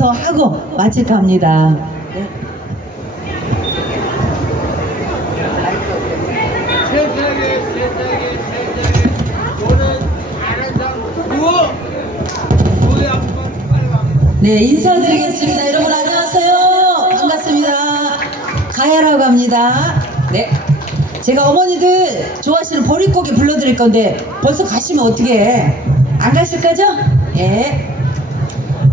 더 하고 마칠까 합니다. 네. 인사드리겠습니다. 여러분 안녕하세요. 반갑습니다. 가야라고 합니다. 네. 제가 어머니들 좋아하시는 보릿고개 불러드릴 건데 벌써 가시면 어떻게 해? 안 가실 거죠? 예.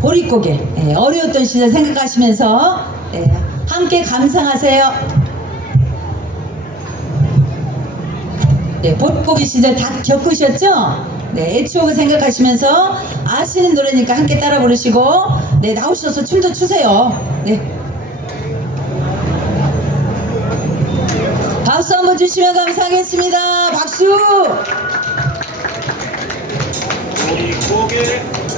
보릿고개. 예, 어려웠던 시절 생각하시면서 예, 함께 감상하세요. 네, 보릿고개 시절 다 겪으셨죠? 네, 애추억을 생각하시면서 아시는 노래니까 함께 따라 부르시고 네, 나오셔서 춤도 추세요. 네. 박수 한번 주시면 감사하겠습니다. 박수! 우리 고개 헤이!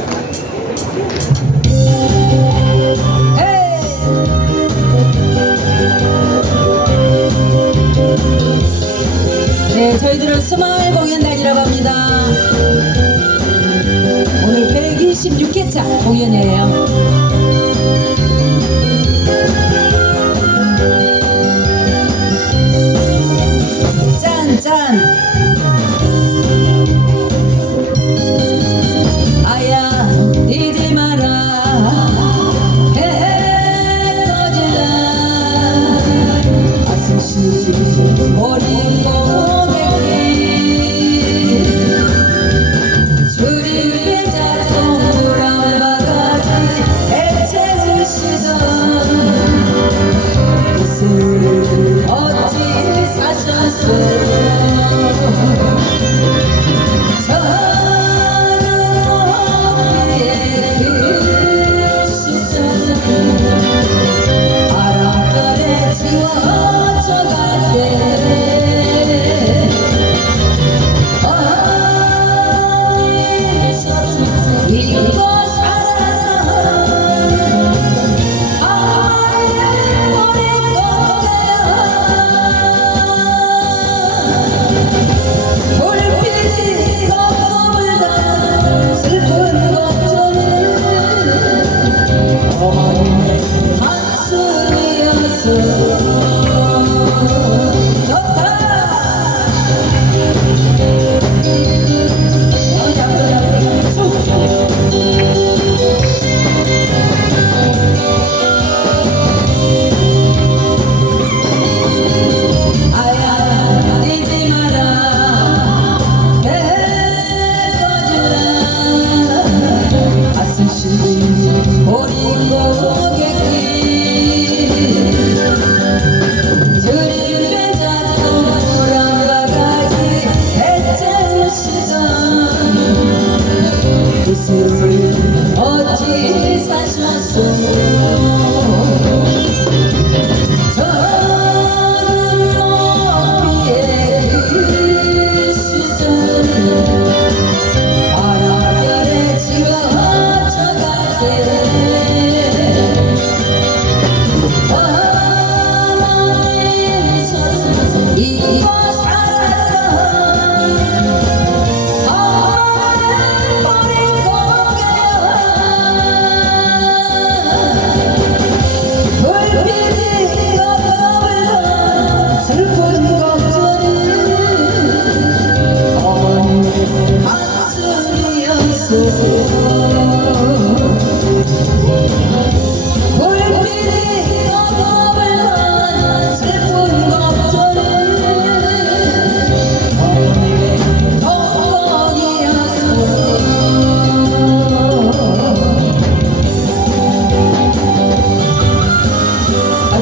네, 저희들은 스마일 공연단이라고 합니다. 오늘 126회차 공연이에요. 짠, 사셨어 해체는 시선 뜻을 어찌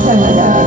在哪里？